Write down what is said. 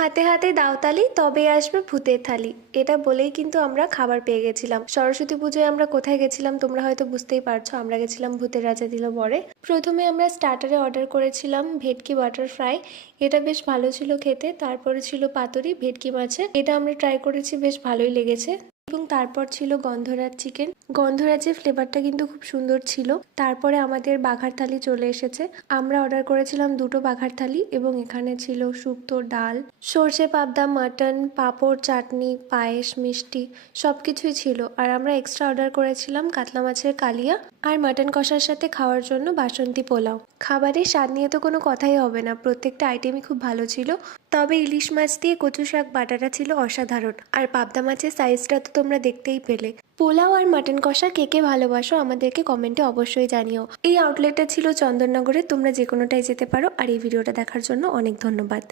হাতে হাতে দাওতালি তবে আসবে ভূতের থালি, এটা বলেই কিন্তু আমরা খাবার পেয়ে গেছিলাম। সরস্বতী পুজোয় আমরা কোথায় গেছিলাম তোমরা হয়তো বুঝতেই পারছো, আমরা গেছিলাম ভূতের রাজা দিল বরে। প্রথমে আমরা স্টার্টারে অর্ডার করেছিলাম ভেটকি বাটার ফ্রাই, এটা বেশ ভালো ছিল খেতে। তারপরে ছিল পাতুরি ভেটকি মাছের, এটা আমরা ট্রাই করেছি, বেশ ভালোই লেগেছে। এবং তারপর ছিল গন্ধরাজ চিকেন, গন্ধরাজের ফ্লেভারটা কিন্তু খুব সুন্দর ছিল। তারপরে আমাদের বাঘার থালি চলে এসেছে, আমরা অর্ডার করেছিলাম দুটো বাঘার থালি এবং এখানে ছিল শুক্তো, ডাল, সর্ষে পাবদা, মাটন, পাঁপড়, চাটনি, পায়েস, মিষ্টি সবকিছুই ছিল। আর আমরা এক্সট্রা অর্ডার করেছিলাম কাতলা মাছের কালিয়া আর মাটন কষার সাথে খাওয়ার জন্য বাসন্তী পোলাও। খাবারের স্বাদ নিয়ে তো কোনো কথাই হবে না, প্রত্যেকটা আইটেমই খুব ভালো ছিল। তবে ইলিশ মাছ দিয়ে কচু শাক বাটাটা ছিল অসাধারণ, আর পাবদা মাছের সাইজটা তো তোমরা দেখতেই পেলে। পোলাও আর মাটন কষা কে কে ভালোবাসো আমাদেরকে কমেন্টে অবশ্যই জানিও। এই আউটলেটটা ছিল চন্দননগরে, তোমরা যে কোনোটাই যেতে পারো। আর এই ভিডিওটা দেখার জন্য অনেক ধন্যবাদ।